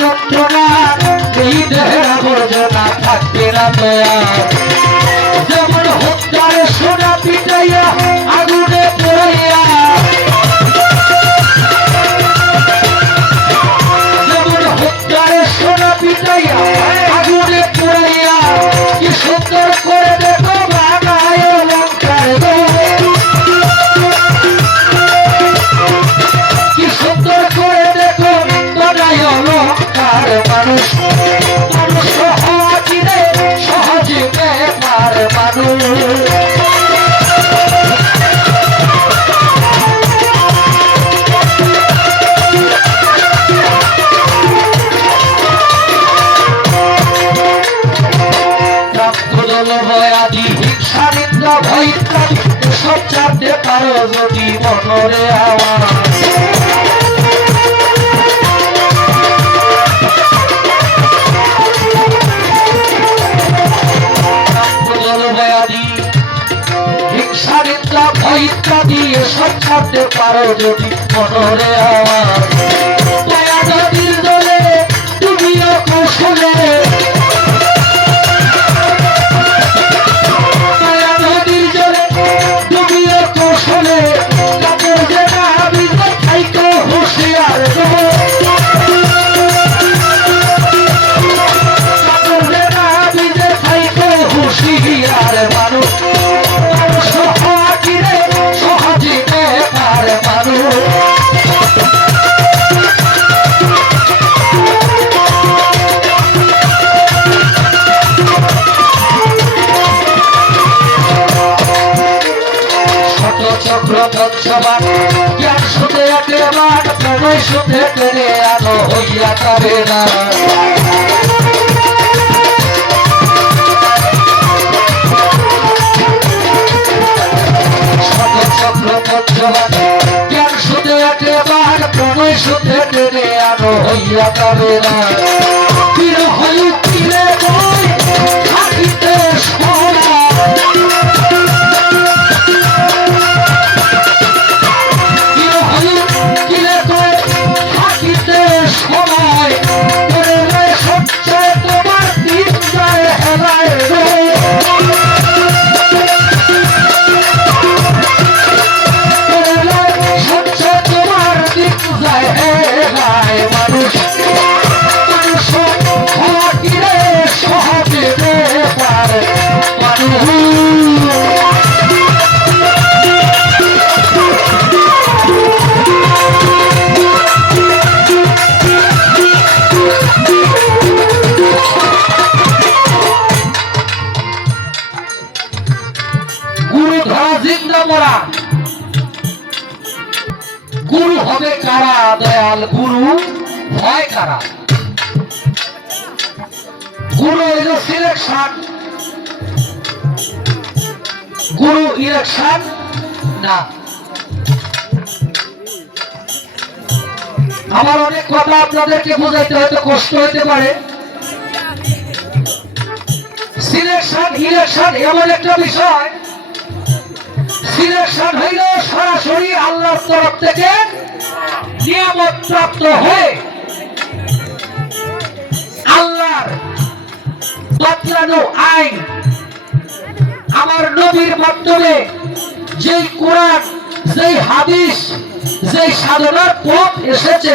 যন্ত্রণা দেহের আবর্জনা থাকবে না সব চাপতে পারো যদি মনরে আমার ইত্যাদি এসব ছাড়তে পারো যদি মনরে আমার চক্র পঞ্চবার জ্ঞান সুদে একেবার প্রণয় সুদে টেনে আনো হইয়া কারে না। জ্ঞান সুদে একেবার প্রণয় সুদে টেনে আনো হইয়া কারে না। মরা গুরু হবে কারা, দয়াল গুরু ভয় কারা? গুরু এলো সিলেকশন গুরু ইলেকশন না। আমার অনেক কথা আপনাদেরকে বোঝাইতে হয়তো কষ্ট হইতে পারে। সিলেকশন ইলেকশন এমন একটা বিষয় সিলেকশন হইল সরাসরি আল্লাহর তরফ থেকে নিয়ামত প্রাপ্ত হয়ে আল্লাহর বাতলানো আইন আমার নবীর মাধ্যমে যেই কোরআন, যেই হাদিস, যেই সাধনার পথ এসেছে